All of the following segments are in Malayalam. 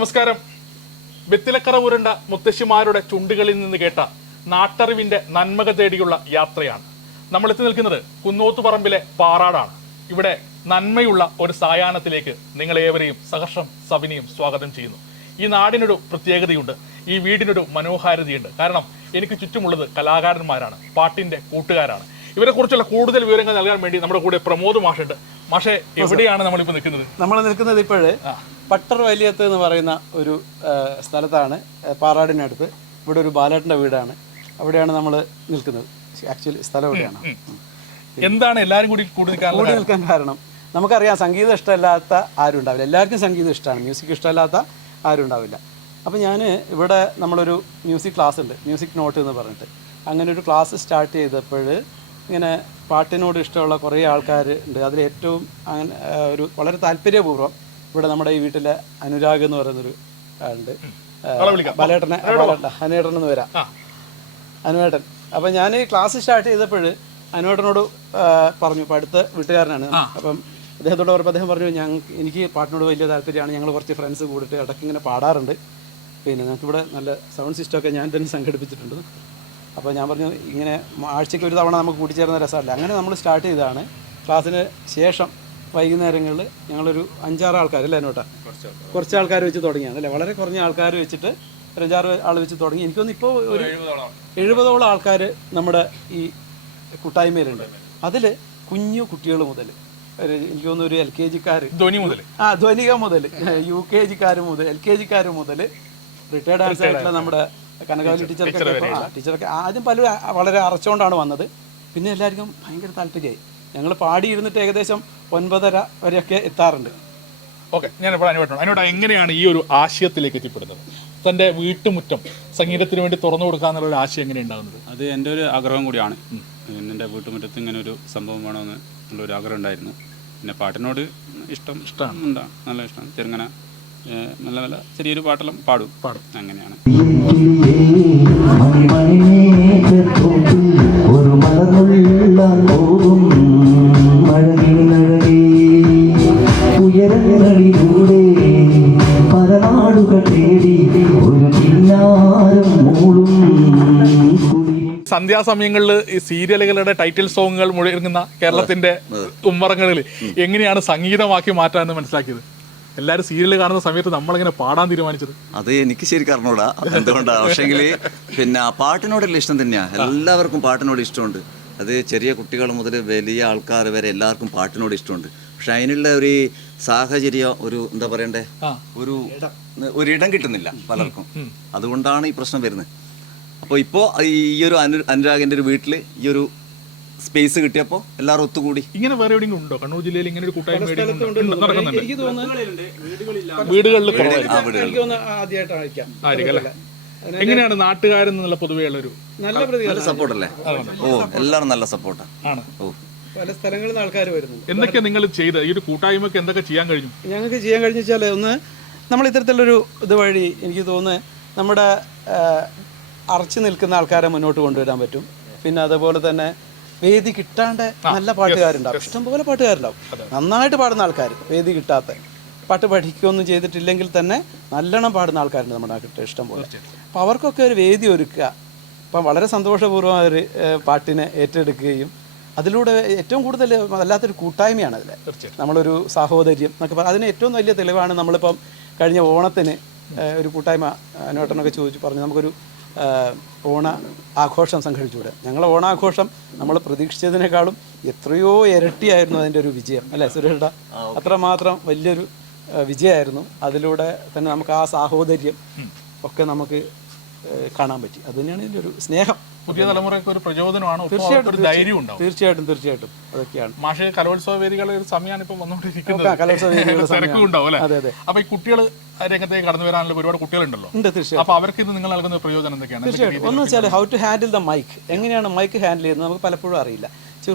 നമസ്കാരം. വെത്തിലക്കറ ഉരുണ്ട മുത്തശ്ശിമാരുടെ ചുണ്ടുകളിൽ നിന്ന് കേട്ട നാട്ടറിവിന്റെ നന്മക തേടിയുള്ള യാത്രയാണ്. നമ്മൾ എത്തി നിൽക്കുന്നത് കുന്നോത്തുപറമ്പിലെ പാറാടാണ്. ഇവിടെ നന്മയുള്ള ഒരു സായാഹ്നത്തിലേക്ക് നിങ്ങളേവരെയും സഹർഷം സവിനിയും സ്വാഗതം ചെയ്യുന്നു. ഈ നാടിനൊരു പ്രത്യേകതയുണ്ട്, ഈ വീടിനൊരു മനോഹാരിതയുണ്ട്. കാരണം എനിക്ക് ചുറ്റുമുള്ളത് കലാകാരന്മാരാണ്, പാട്ടിന്റെ കൂട്ടുകാരാണ്. ഇവരെ കുറിച്ചുള്ള കൂടുതൽ വിവരങ്ങൾ നൽകാൻ വേണ്ടി നമ്മുടെ കൂടെ പ്രമോദ് മാഷുണ്ട്. മാഷെ, എവിടെയാണ് നമ്മളിപ്പോൾ നിൽക്കുന്നത്? നമ്മൾ നിൽക്കുന്നത് ഇപ്പോഴ് പട്ടർ വലിയത്ത് എന്ന് പറയുന്ന ഒരു സ്ഥലത്താണ്, പാറാടിനടുത്ത്. ഇവിടെ ഒരു ബാലേട്ടൻ്റെ വീടാണ്, അവിടെയാണ് നമ്മൾ നിൽക്കുന്നത്. ആക്ച്വലി സ്ഥലം എവിടെയാണ്? എന്താണ് എല്ലാവരും കൂടി കൂടി നിൽക്കാൻ കാരണം? നമുക്കറിയാം, സംഗീതം ഇഷ്ടമല്ലാത്ത ആരും ഉണ്ടാവില്ല. എല്ലാവർക്കും സംഗീതം ഇഷ്ടമാണ്, മ്യൂസിക് ഇഷ്ടമല്ലാത്ത ആരും ഉണ്ടാവില്ല. അപ്പോൾ ഞാൻ ഇവിടെ നമ്മളൊരു മ്യൂസിക് ക്ലാസ് ഉണ്ട്, മ്യൂസിക് നോട്ട് എന്ന് പറഞ്ഞിട്ട്. അങ്ങനെ ഒരു ക്ലാസ് സ്റ്റാർട്ട് ചെയ്തപ്പോൾ ഇങ്ങനെ പാട്ടിനോട് ഇഷ്ടമുള്ള കുറേ ആൾക്കാർ ഉണ്ട്. അതിലേറ്റവും അങ്ങനെ ഒരു വളരെ താല്പര്യപൂർവ്വം ഇവിടെ നമ്മുടെ ഈ വീട്ടിലെ അനുരാഗ് എന്ന് പറയുന്നൊരു ആളുണ്ട്. ബാലേട്ടനെ അനുവേട്ടൻ എന്ന് വരാം, അനുവേട്ടൻ. അപ്പം ഞാൻ ഈ ക്ലാസ് സ്റ്റാർട്ട് ചെയ്തപ്പോൾ അനുവേട്ടനോട് പറഞ്ഞു, ഇപ്പം അടുത്ത വീട്ടുകാരനാണ്. അപ്പം അദ്ദേഹത്തോട് പറഞ്ഞപ്പോൾ അദ്ദേഹം പറഞ്ഞു, എനിക്ക് പാട്ടിനോട് വലിയ താല്പര്യമാണ്, ഞങ്ങൾ കുറച്ച് ഫ്രണ്ട്സ് കൂടിയിട്ട് ഇടയ്ക്ക് ഇങ്ങനെ പാടാറുണ്ട്, പിന്നെ ഞങ്ങൾക്കിവിടെ നല്ല സൗണ്ട് സിസ്റ്റമൊക്കെ ഞാൻ തന്നെ സംഘടിപ്പിച്ചിട്ടുണ്ട്. അപ്പോൾ ഞാൻ പറഞ്ഞു, ഇങ്ങനെ ആഴ്ചയ്ക്ക് ഒരു തവണ നമുക്ക് കൂട്ടിച്ചേർന്ന രസമല്ല. അങ്ങനെ നമ്മൾ സ്റ്റാർട്ട് ചെയ്തതാണ്. ക്ലാസ്സിന് ശേഷം വൈകുന്നേരങ്ങളിൽ ഞങ്ങളൊരു 5-6 ആൾക്കാർ അല്ലേ എന്നോട്ടാ, കുറച്ച് ആൾക്കാർ വെച്ച് തുടങ്ങിയാണ് അല്ലേ, വളരെ കുറഞ്ഞ ആൾക്കാർ വെച്ചിട്ട് 5-6 ആൾ വെച്ച് തുടങ്ങി. എനിക്കൊന്ന് ഇപ്പോൾ ഒരു 70ഓളം ആൾക്കാർ നമ്മുടെ ഈ കൂട്ടായ്മയിലുണ്ട്. അതിൽ കുഞ്ഞു കുട്ടികൾ മുതൽ എനിക്ക് തോന്നുന്നു ഒരു LKG-ക്കാർ ധ്വനിക മുതൽ UKG-ക്കാർ മുതൽ LKG-ക്കാർ മുതൽ റിട്ടയർഡ് ആയിട്ടുള്ള നമ്മുടെ കനകവല്ലി ടീച്ചറൊക്കെ ആദ്യം വളരെ അറച്ചുകൊണ്ടാണ് വന്നത്. പിന്നെ എല്ലാവർക്കും ഭയങ്കര താല്പര്യമായി. ഞങ്ങൾ പാടിയിരുന്നിട്ട് ഏകദേശം 9:30 വരെയൊക്കെ എത്താറുണ്ട്. ഓക്കെ, ഞാനിപ്പോൾ അതിനോട് എങ്ങനെയാണ് ഈ ഒരു ആശയത്തിലേക്ക് എത്തിപ്പെടുന്നത്? തൻ്റെ വീട്ടുമുറ്റം സംഗീതത്തിന് വേണ്ടി തുറന്നു കൊടുക്കാന്നുള്ള ഒരു ആശയം എങ്ങനെ ഉണ്ടാകുന്നത്? അത് എൻ്റെ ഒരു ആഗ്രഹം കൂടിയാണ്. എൻ്റെ വീട്ടുമുറ്റത്ത് ഇങ്ങനെ ഒരു സംഭവം വേണമെന്ന് ഉള്ളൊരു ആഗ്രഹം ഉണ്ടായിരുന്നു. പിന്നെ പാട്ടിനോട് ഇഷ്ടമാണ്, നല്ല ഇഷ്ടമാണ്. ചെറുങ്ങനെ നല്ല നല്ല ചെറിയൊരു പാട്ടെല്ലാം പാടും. അങ്ങനെയാണ്. സന്ധ്യാസമയങ്ങളിൽ ഈ സീരിയലുകളുടെ ടൈറ്റിൽ സോങ്ങുകൾ മുഴങ്ങുന്ന കേരളത്തിന്റെ ഉമ്മറങ്ങളിൽ എങ്ങനെയാണ് സംഗീതമാക്കി മാറ്റാമെന്ന് മനസ്സിലാക്കിയത്? എല്ലാവരും സീരിയൽ കാണുന്ന സമയത്ത് നമ്മളിങ്ങനെ പാടാൻ തീരുമാനിച്ചത് അത് എനിക്ക് ശരിക്കും അറിഞ്ഞൂടാ എന്തുകൊണ്ടാണ്. പക്ഷേങ്കിൽ പിന്നെ പാട്ടിനോടുള്ള ഇഷ്ടം തന്നെയാണ്. എല്ലാവർക്കും പാട്ടിനോട് ഇഷ്ടമുണ്ട്. അത് ചെറിയ കുട്ടികൾ മുതൽ വലിയ ആൾക്കാർ വരെ എല്ലാവർക്കും പാട്ടിനോട് ഇഷ്ടമുണ്ട്. പക്ഷെ അതിനുള്ള ഒരു സാഹചര്യം, ഒരു എന്താ പറയണ്ടേ, ഒരിടം കിട്ടുന്നില്ല പലർക്കും. അതുകൊണ്ടാണ് ഈ പ്രശ്നം വരുന്നത്. അപ്പോൾ ഇപ്പോൾ ഈ ഒരു അനുരാഗിൻ്റെ ഒരു വീട്ടിൽ ഈ ഒരു സ്പേസ് കിട്ടിയപ്പോൾ എല്ലാവരും ഒത്തുകൂടി. ഇങ്ങനെ വേറെ എവിടെയെങ്കിലും ഉണ്ടോ കണ്ണൂർ ജില്ലയിൽ ഇങ്ങനെ ഒരു കൂട്ടായ്മ? എങ്ങനെയാണ് നാട്ടുകാരിൽ നിന്നുള്ള പൊതുവെയുള്ള ഒരു നല്ല സപ്പോർട്ടല്ലേ? എല്ലാവരും നല്ല സപ്പോർട്ടാണ്. പല സ്ഥലങ്ങളിൽ നിന്ന് ആൾക്കാർ വരുന്നു. എന്തൊക്കെ നിങ്ങൾ ചെയ്ത് ഈ ഒരു കൂട്ടായ്മക്ക് എന്തൊക്കെ ചെയ്യാൻ കഴിഞ്ഞു? ഞങ്ങൾക്ക് ചെയ്യാൻ കഴിഞ്ഞു വെച്ചാൽ, ഒന്ന് നമ്മൾ ഇത്തരത്തിലൊരു ഇതുവഴി എനിക്ക് തോന്നുന്നത് നമ്മുടെ അറച്ചു നിൽക്കുന്ന ആൾക്കാരെ മുന്നോട്ട് കൊണ്ടുവരാൻ പറ്റും. പിന്നെ അതുപോലെ തന്നെ വേദി കിട്ടാണ്ട് നല്ല പാട്ടുകാരുണ്ടാവും, ഇഷ്ടംപോലെ പാട്ടുകാരുണ്ടാവും, നന്നായിട്ട് പാടുന്ന ആൾക്കാർ. വേദി കിട്ടാത്ത പാട്ട് പഠിക്കുകയൊന്നും ചെയ്തിട്ടില്ലെങ്കിൽ തന്നെ നല്ലോണം പാടുന്ന ആൾക്കാരുണ്ട് നമ്മുടെ നാട്ടിൽ ഇഷ്ടംപോലെ. അപ്പോൾ അവർക്കൊക്കെ ഒരു വേദി ഒരുക്കുക. അപ്പം വളരെ സന്തോഷപൂർവ്വം അവർ പാട്ടിനെ ഏറ്റെടുക്കുകയും അതിലൂടെ ഏറ്റവും കൂടുതൽ വല്ലാത്തൊരു കൂട്ടായ്മയാണ് അതിൽ. നമ്മളൊരു സാഹോദര്യം എന്നൊക്കെ പറയാം. അതിന് ഏറ്റവും വലിയ തെളിവാണ് നമ്മളിപ്പം കഴിഞ്ഞ ഓണത്തിന് ഒരു കൂട്ടായ്മ അനുവേട്ടനൊക്കെ പറഞ്ഞു, നമുക്കൊരു ഓണ ആഘോഷം സംഘടിപ്പിച്ചുകൂടെ. ഞങ്ങൾ ഓണാഘോഷം നമ്മൾ പ്രതീക്ഷിച്ചതിനേക്കാളും എത്രയോ ഇരട്ടിയായിരുന്നു അതിൻ്റെ ഒരു വിജയം, അല്ലേ സുരേഷ? അത്രമാത്രം വലിയൊരു വിജയമായിരുന്നു. അതിലൂടെ തന്നെ നമുക്ക് ആ സാഹോദര്യം ഒക്കെ നമുക്ക് കാണാൻ പറ്റി. അത് തന്നെയാണ് ഇതിൻ്റെ ഒരു സ്നേഹം. പുതിയ തലമുറയ്ക്ക് ഒരു പ്രചോദനമാണ്, തീർച്ചയായിട്ടും അതൊക്കെയാണ്. മാഷെ, കലോത്സവ വേദികളുടെ ഒരു സമയമാണ് ഇപ്പം വന്നുകൊണ്ടിരിക്കുന്നത്. തിരക്കും ഉണ്ടാവും അല്ലേ? അപ്പൊ ഈ കുട്ടികൾ രംഗത്തേക്ക് കടന്നു വരാനുള്ള ഒരുപാട് കുട്ടികളുണ്ടല്ലോ. അപ്പൊ അവർക്ക് ഇത് നിങ്ങൾ നൽകുന്ന പ്രയോജനം എന്തൊക്കെയാണ്? തീർച്ചയായിട്ടും ഒന്ന് വെച്ചാൽ how to handle the mic, എങ്ങനെയാണ് മൈക്ക് ഹാൻഡിൽ ചെയ്യുന്നത് നമുക്ക് പലപ്പോഴും അറിയില്ല.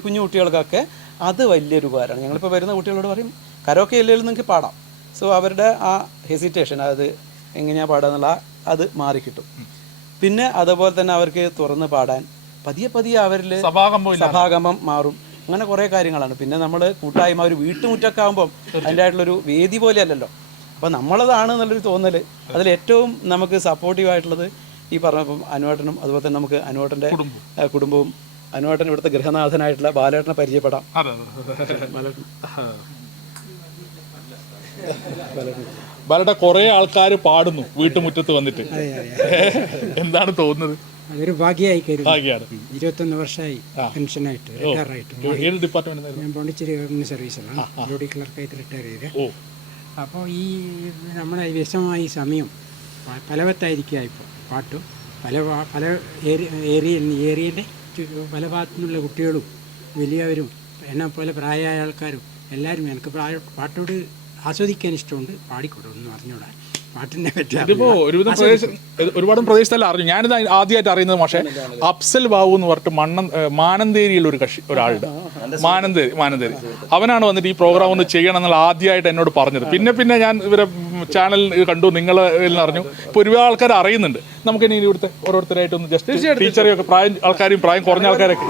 കുഞ്ഞു കുട്ടികൾക്കൊക്കെ അത് വലിയൊരു ഉപകാരമാണ്. ഞങ്ങളിപ്പോൾ വരുന്ന കുട്ടികളോട് പറയും, കരോക്കെ ഇല്ലെങ്കിൽ നിങ്ങൾക്ക് പാടാം. സോ അവരുടെ ആ ഹെസിറ്റേഷൻ, അത് എങ്ങനെയാണ് പാടുക എന്നുള്ള അത് മാറിക്കിട്ടും. പിന്നെ അതുപോലെ തന്നെ അവർക്ക് തുറന്ന് പാടാൻ പതിയെ അവരിൽ സഭാഗമം മാറും. അങ്ങനെ കുറേ കാര്യങ്ങളാണ്. പിന്നെ നമ്മൾ കൂട്ടായ്മ ഒരു വീട്ടുമുറ്റൊക്കെ ആകുമ്പം അതിൻ്റെ ആയിട്ടുള്ളൊരു വേദി പോലെ അല്ലല്ലോ. അപ്പോൾ നമ്മളതാണ് എന്നുള്ളൊരു തോന്നൽ. അതിലേറ്റവും നമുക്ക് സപ്പോർട്ടീവായിട്ടുള്ളത് ഈ പറഞ്ഞപ്പം അനുവേട്ടനും അതുപോലെ തന്നെ നമുക്ക് അനുവേട്ടൻ്റെ കുടുംബവും അനുവേട്ടൻ ഇവിടുത്തെ ഗൃഹനാഥനായിട്ടുള്ള ബാലേട്ടനെ പരിചയപ്പെടാം. ബാലേട്ട കുറേ ആൾക്കാർ പാടുന്നു വീട്ടുമുറ്റത്ത് വന്നിട്ട്, എന്താണ് തോന്നുന്നത്? അതൊരു ഭാഗ്യമായി കരുതി. ഭാഗ്യമാണ്. 21 വർഷമായി പെൻഷനായിട്ട് റിട്ടയറായിട്ട്. ഏത് ഡിപ്പാർട്ട്മെന്റ്? ഞാൻ പോണ്ടിച്ചേരി ഗവൺമെന്റ് സർവീസിലാണ് ഡ്യൂട്ടി ക്ലർക്കായിട്ട് റിട്ടയർ ചെയ്ത്. അപ്പോൾ ഈ നമ്മുടെ വിഷമമായ സമയം പലവത്തായിരിക്കുക. ഇപ്പോൾ പാട്ടും പല ഏരിയൻ്റെ പല ഭാഗത്തു നിന്നുള്ള കുട്ടികളും വലിയവരും എന്നെ പോലെ പ്രായമായ ആൾക്കാരും എല്ലാവരും എനിക്ക് പാട്ടോട് ആസ്വദിക്കാൻ ഇഷ്ടമുണ്ട്, പാടിക്കൂടും എന്ന് പറഞ്ഞുകൂടാ. പാട്ടിനെ പറ്റി ഇതിപ്പോ ഒരുപാട് പ്രദേശത്തെല്ലാം അറിഞ്ഞു. ഞാനിത് ആദ്യമായിട്ട് അറിയുന്നത് പക്ഷേ അഫ്സൽ ബാബു എന്ന് പറഞ്ഞിട്ട് മാനന്തേരിയിൽ ഒരാളുണ്ട്, മാനന്തേരി അവനാണ് വന്നിട്ട് ഈ പ്രോഗ്രാം ഒന്ന് ചെയ്യണം എന്നുള്ള ആദ്യമായിട്ട് എന്നോട് പറഞ്ഞത്. പിന്നെ ഞാൻ ഇവരെ ചാനൽ കണ്ടു, നിങ്ങൾ അറിഞ്ഞു. ഇപ്പോൾ ഒരുപാട് ആൾക്കാർ അറിയുന്നുണ്ട്. നമുക്ക് ഇനി ഇവിടുത്തെ ഓരോരുത്തരായിട്ട് ഒന്ന് ജസ്റ്റ് ടീച്ചറെയൊക്കെ പ്രായം കുറഞ്ഞ ആൾക്കാരൊക്കെ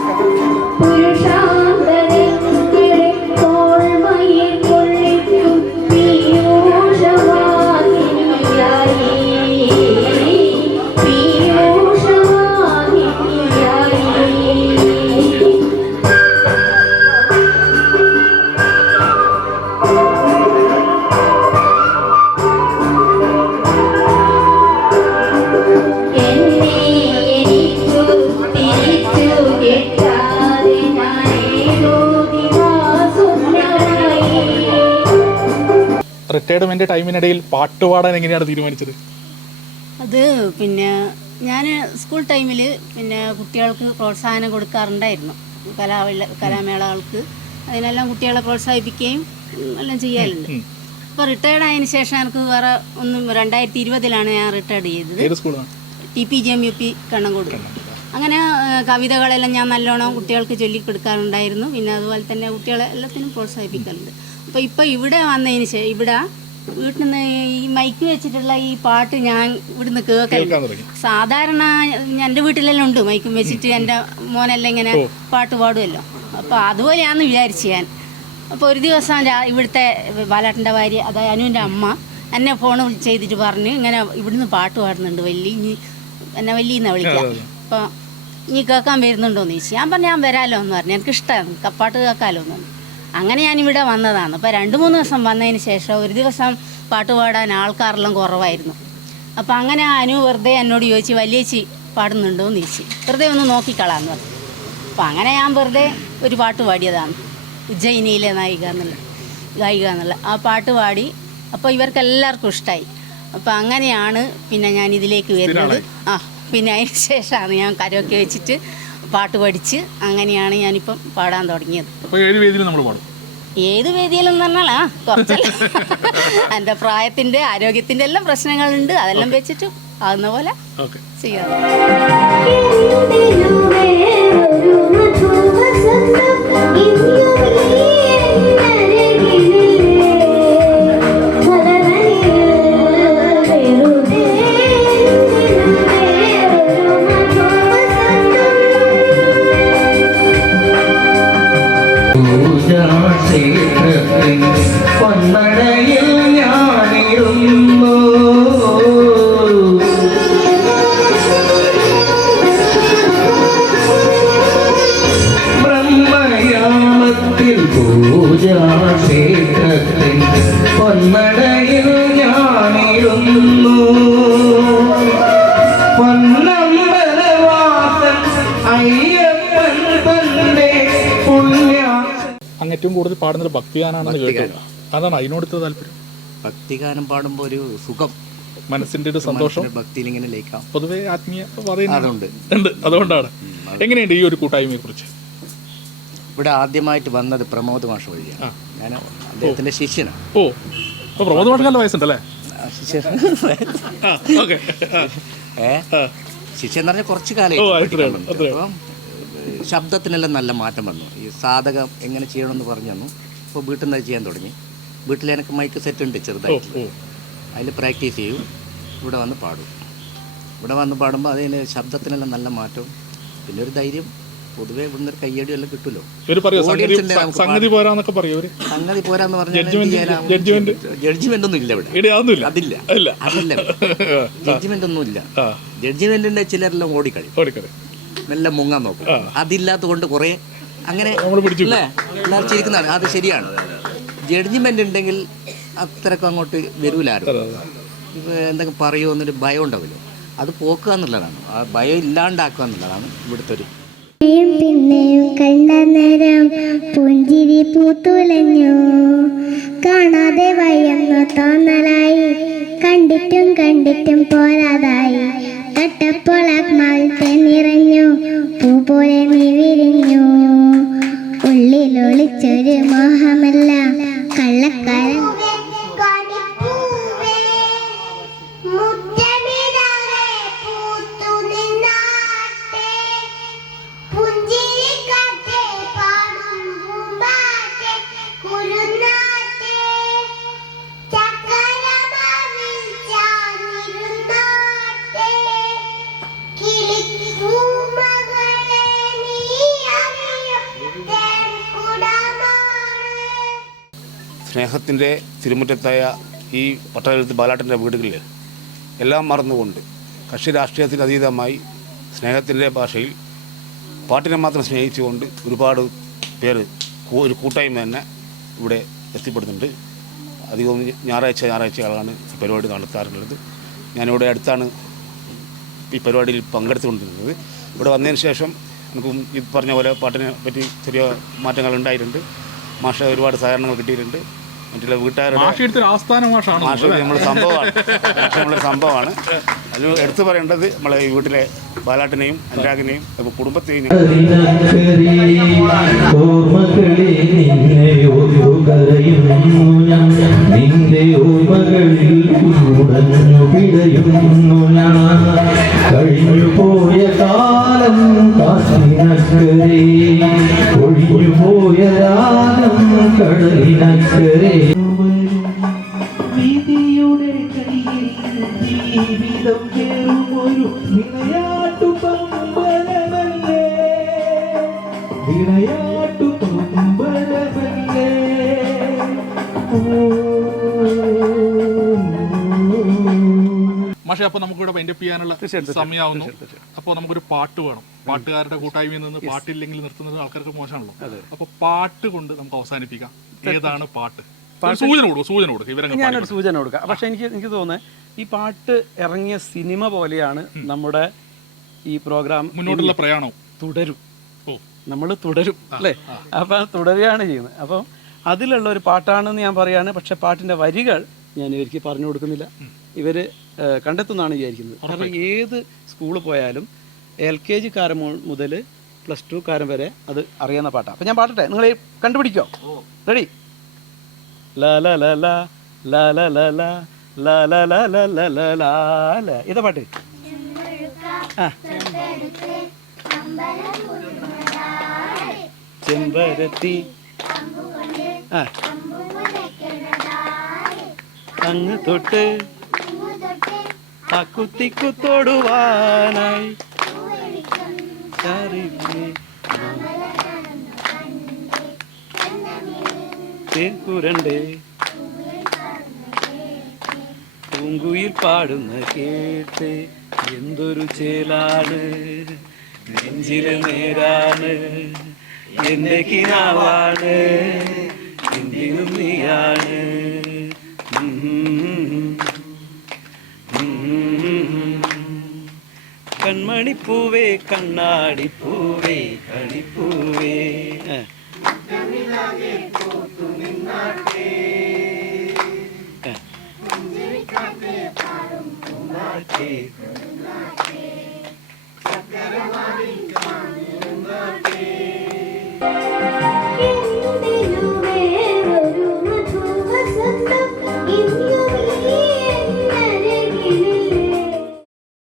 റിട്ടയർമെന്റ് ടൈമിനിടയിൽ പാട്ട് പാടാൻ എങ്ങനെയാണ് തീരുമാനിച്ചത്? അത് പിന്നെ ഞാൻ സ്കൂൾ ടൈമിൽ പിന്നെ കുട്ടികൾക്ക് പ്രോത്സാഹനം കൊടുക്കാറുണ്ടായിരുന്നു. കലാമേളകൾക്ക് അതിനെല്ലാം കുട്ടികളെ പ്രോത്സാഹിപ്പിക്കുകയും എല്ലാം ചെയ്യാറുണ്ട്. അപ്പോൾ റിട്ടയർഡ് ആയതിനു ശേഷം എനിക്ക് വേറെ ഒന്നും 2020 ഞാൻ റിട്ടയർഡ് ചെയ്തത്. TPGM-UP കണ്ണങ്കോട്. അങ്ങനെ കവിതകളെല്ലാം ഞാൻ നല്ലോണം കുട്ടികൾക്ക് ചൊല്ലിക്കൊടുക്കാറുണ്ടായിരുന്നു. പിന്നെ അതുപോലെ തന്നെ കുട്ടികളെ എല്ലാത്തിനും പ്രോത്സാഹിപ്പിക്കാറുണ്ട്. അപ്പോൾ ഇപ്പോൾ ഇവിടെ വന്നതിന് ശേഷം ഇവിടെ വീട്ടിൽ നിന്ന് ഈ മൈക്ക് വെച്ചിട്ടുള്ള ഈ പാട്ട് ഞാൻ ഇവിടുന്ന് കേൾക്കലുണ്ട്. സാധാരണ എൻ്റെ വീട്ടിലെല്ലാം ഉണ്ട് മൈക്കും വെച്ചിട്ട് എൻ്റെ മോനെല്ലാം ഇങ്ങനെ പാട്ട് പാടുമല്ലോ. അപ്പോൾ അതുപോലെയാണെന്ന് വിചാരിച്ചു ഞാൻ. അപ്പോൾ ഒരു ദിവസം ഇവിടുത്തെ ബാലേട്ടൻ്റെ ഭാര്യ, അതായത് അനുവിൻ്റെ അമ്മ, എന്നെ ഫോൺ ചെയ്തിട്ട് പറഞ്ഞ് ഇങ്ങനെ ഇവിടുന്ന് പാട്ട് പാടുന്നുണ്ട്, എന്നെ വലിയെന്നാ വിളിക്കാം. അപ്പോൾ നീ കേൾക്കാൻ വരുന്നുണ്ടോയെന്ന് ചോദിച്ചു. ഞാൻ പറഞ്ഞു ഞാൻ വരാമല്ലോ എന്ന് പറഞ്ഞു, എനിക്കിഷ്ടമാണ് പാട്ട് കേൾക്കാമല്ലോ എന്ന് പറഞ്ഞു. അങ്ങനെ ഞാനിവിടെ വന്നതാണ്. അപ്പോൾ 2-3 ദിവസം വന്നതിന് ശേഷം ഒരു ദിവസം പാട്ട് പാടാൻ ആൾക്കാരെല്ലാം കുറവായിരുന്നു. അപ്പോൾ അങ്ങനെ അനു വെറുതെ എന്നോട് ചോദിച്ചു വലിയേച്ചി പാടുന്നുണ്ടോ എന്ന് ചോദിച്ചു. വെറുതെ ഒന്ന് നോക്കിക്കളാന്ന് പറഞ്ഞു. അപ്പോൾ അങ്ങനെ ഞാൻ വെറുതെ ഒരു പാട്ട് പാടിയതാണ്, ഉജ്ജയിനിയിലെ ഗായിക എന്നുള്ള ആ പാട്ട് പാടി. അപ്പോൾ ഇവർക്കെല്ലാവർക്കും ഇഷ്ടമായി. അപ്പോൾ അങ്ങനെയാണ് പിന്നെ ഞാൻ ഇതിലേക്ക് വരുന്നത്. പിന്നെ അതിന് ശേഷമാണ് ഞാൻ കരോക്കെ വെച്ചിട്ട് പാട്ട് പഠിച്ച് അങ്ങനെയാണ് ഞാനിപ്പം പാടാൻ തുടങ്ങിയത്. ഏത് വേദിയിലെന്ന് പറഞ്ഞാൽ കുറച്ചല്ല, എൻ്റെ പ്രായത്തിൻ്റെ ആരോഗ്യത്തിൻ്റെ എല്ലാം പ്രശ്നങ്ങളുണ്ട്. അതെല്ലാം വെച്ചിട്ട് ആകുന്ന പോലെ ചെയ്യാം. പൊന്നടയിൽ ഞാനിരുന്നു ബ്രഹ്മയാമത്തിൽ പൂജാക്ഷേത്രത്തിൽ പൊന്നടയിൽ ഞാനിരുന്നു പൊന്നമ്പലവാസൻ അയ്യപ്പൻ തന്റെ പുണ്യ. അങ്ങേറ്റവും കൂടുതൽ പാടുന്നത് ഭക്തിഗാനാണെന്ന് കേട്ടു. അതാണ് അതിനോട് താല്പര്യം. ഭക്തിഗാനം പാടുമ്പോൾ ഒരു സുഖം, മനസ്സിന്റെ ഒരു സന്തോഷം, ഭക്തിയിൽ ഇങ്ങനെ ലയിക്കാം. പൊതുവെ ആത്മീയ ഉണ്ട്. അതുകൊണ്ടാണ്. എങ്ങനെയുണ്ട് ഈ ഒരു കൂട്ടായ്മയെ കുറിച്ച്? ഇവിടെ ആദ്യമായിട്ട് വന്നത് പ്രമോദ് മാഷ് വഴിയാണ്. ഞാൻ അദ്ദേഹത്തിന്റെ ശിഷ്യനാണ്. പ്രമോദ് മാഷിന്റെ വയസ്സുണ്ടല്ലേ? ശിഷ്യൻ എന്ന് പറഞ്ഞാൽ കുറച്ച് കാലം. അപ്പം ശബ്ദത്തിനെല്ലാം നല്ല മാറ്റം വന്നു. ഈ സാധകം എങ്ങനെ ചെയ്യണമെന്ന് പറഞ്ഞു തന്നു. അപ്പോൾ വീട്ടിൽ നിന്ന് ചെയ്യാൻ തുടങ്ങി. വീട്ടിൽ എനിക്ക് മൈക്ക് സെറ്റ് ഉണ്ട് ചെറുതായിട്ട്, അതിൽ പ്രാക്ടീസ് ചെയ്യും. ഇവിടെ വന്ന് പാടും. ഇവിടെ വന്ന് പാടുമ്പോൾ അതിന് ശബ്ദത്തിനെല്ലാം നല്ല മാറ്റവും പിന്നെ ഒരു ധൈര്യം പൊതുവെ ഇവിടുന്ന് ഒരു കയ്യടി എല്ലാം കിട്ടുമല്ലോ. ഇവര് പറയോ ഓഡിയൻസിന്റെ നമുക്ക് സംഗതി പോരാന്നൊക്കെ പറയോ അവര്? സംഗതി പോരാന്ന് പറഞ്ഞാൽ ജഡ്ജ്മെന്റ് ഒന്നും ഇല്ല ഇവിടെ. അതില്ല ജഡ്ജ്മെന്റ് ഒന്നും ഇല്ല. ജഡ്ജ്മെന്റിന്റെ ചിലരെല്ലാം ഓടിക്കളി മെല്ലെ മുങ്ങാൻ നോക്കും. അതില്ലാത്ത കൊണ്ട് കുറെ അങ്ങനെ അല്ലേ എല്ലാവരും ചിരിക്കുന്നതാണ്. അത് ശരിയാണ്. ജഡ്ജ്മെന്റ് ഉണ്ടെങ്കിൽ അത്രക്കും അങ്ങോട്ട് വരൂല ആരും. എന്തെങ്കിലും പറയുമോ എന്നൊരു ഭയം ഉണ്ടാവില്ലോ. അത് പോക്കുക എന്നുള്ളതാണ്. ആ ഭയം ഇല്ലാണ്ടാക്കുക എന്നുള്ളതാണ് ഇവിടുത്തെ ഒരു. പിന്നെയും കണ്ട നേരം പുഞ്ചിരി പൂത്തുലഞ്ഞു, കാണാതെ വയ്യെന്നു തോന്നലായി, കണ്ടിട്ടും പോരാതായി, തൊട്ടപ്പോൾ ആത്മാവിൽ നിറഞ്ഞു, പൂ പോലെ നീ വിരിഞ്ഞു, ഉള്ളിലൊളിച്ചൊരു മോഹമല്ല കള്ളക്കാരൻ. സ്നേഹത്തിൻ്റെ തിരുമുറ്റത്തായ ഈ പട്ടണത്തിൽ ബാലാട്ടൻ്റെ വീടുകളിൽ എല്ലാം മറന്നുകൊണ്ട് കക്ഷി രാഷ്ട്രീയത്തിന് അതീതമായി സ്നേഹത്തിൻ്റെ ഭാഷയിൽ പാട്ടിനെ മാത്രം സ്നേഹിച്ചുകൊണ്ട് ഒരുപാട് പേര് ഒരു കൂട്ടായ്മ തന്നെ ഇവിടെ എത്തിപ്പെടുന്നുണ്ട്. അധികവും ഞായറാഴ്ചകളാണ് ഈ പരിപാടി നടത്താറുള്ളത്. ഞാനിവിടെ അടുത്താണ് ഈ പരിപാടിയിൽ പങ്കെടുത്തുകൊണ്ടിരുന്നത്. ഇവിടെ വന്നതിന് ശേഷം നമുക്കും ഈ പറഞ്ഞ പോലെ പാട്ടിനെ പറ്റി ചെറിയ മാറ്റങ്ങൾ ഉണ്ടായിട്ടുണ്ട്. മാഷ ഒരുപാട് സഹകരണങ്ങൾ കിട്ടിയിട്ടുണ്ട്. മറ്റുള്ള വീട്ടുകാരുടെ മാഷ നമ്മളൊരു സംഭവമാണ്. അതിൽ എടുത്തു പറയേണ്ടത് നമ്മളെ ഈ വീട്ടിലെ ബാലാട്ടിനെയും അനുരാഗിനെയും കുടുംബത്തെയും. കഴിഞ്ഞു പോയ കാലം കാശിനക്കരെ, ഒഴിഞ്ഞു പോയ രാഗം കടലിനക്കരെ. വിധിയുടെ കയ്യിൽ ജീവിതം കേറും ഒരു വിളയാട്ടു പമ്പരമല്ലേ, വിളയാട്ടു പമ്പരമല്ലേ. പക്ഷേ അപ്പോൾ നമുക്കിവിടെ വൈൻഡപ്പ് ചെയ്യാനുള്ള സമയമാവുന്നു. അപ്പോൾ നമുക്കൊരു പാട്ട് വേണം. പാട്ടുകാരുടെ കൂട്ടായ്മയിൽ നിന്ന് പാട്ടില്ലെങ്കിൽ നിർത്തുന്നത് ആൾക്കാർക്ക് മോശമാണല്ലോ. അപ്പോൾ പാട്ട് കൊണ്ട് നമുക്ക് അവസാനിപ്പിക്കാം. ഏതാണ് പാട്ട്? സൂചന കൊടുക്കുക. ഞാനൊരു സൂചന കൊടുക്കാം. പക്ഷെ എനിക്ക് തോന്നുന്നത് ഈ പാട്ട് ഇറങ്ങിയ സിനിമ പോലെയാണ് നമ്മുടെ ഈ പ്രോഗ്രാം മുന്നോട്ടുള്ള പ്രയാണം തുടരും. നമ്മൾ തുടരും അല്ലേ? അപ്പം തുടരുകയാണ് ചെയ്യുന്നത്. അപ്പം അതിലുള്ള ഒരു പാട്ടാണെന്ന് ഞാൻ പറയാണ്. പക്ഷെ പാട്ടിൻ്റെ വരികൾ ഞാൻ ഇവർക്ക് പറഞ്ഞു കൊടുക്കുന്നില്ല. ഇവർ കണ്ടെത്തുന്നതാണ് വിചാരിക്കുന്നത്. കാരണം ഏത് സ്കൂളിൽ പോയാലും LKG കാരൻ മുതൽ +2 കാരൻ വരെ അത് അറിയാവുന്ന പാട്ടാണ്. അപ്പം ഞാൻ പാടട്ടെ, നിങ്ങൾ കണ്ടുപിടിക്കോ? റെഡി? ല ല ല ല ല ല ല ല ല ല ല ല ല ല ല ല. ഇതാ പാട്ട്. ആ ചെമ്പരത്തി ആ അങ്ങ് തൊട്ട് ആ കുത്തിക്കുത്തോടുവാനായി തേൻകുരണ്ടേ പൂങ്കുയിൽ പാടുന്ന കേട്ട് എന്തൊരു ചേലാണ്, നെഞ്ചിലെ നേരാണ്, എന്റെ കിനാവാണ്, എന്തിനും നീയാണ്. കൺമണിപ്പൂവേ കണ്ണാടിപ്പൂവേ കണിപ്പൂവേ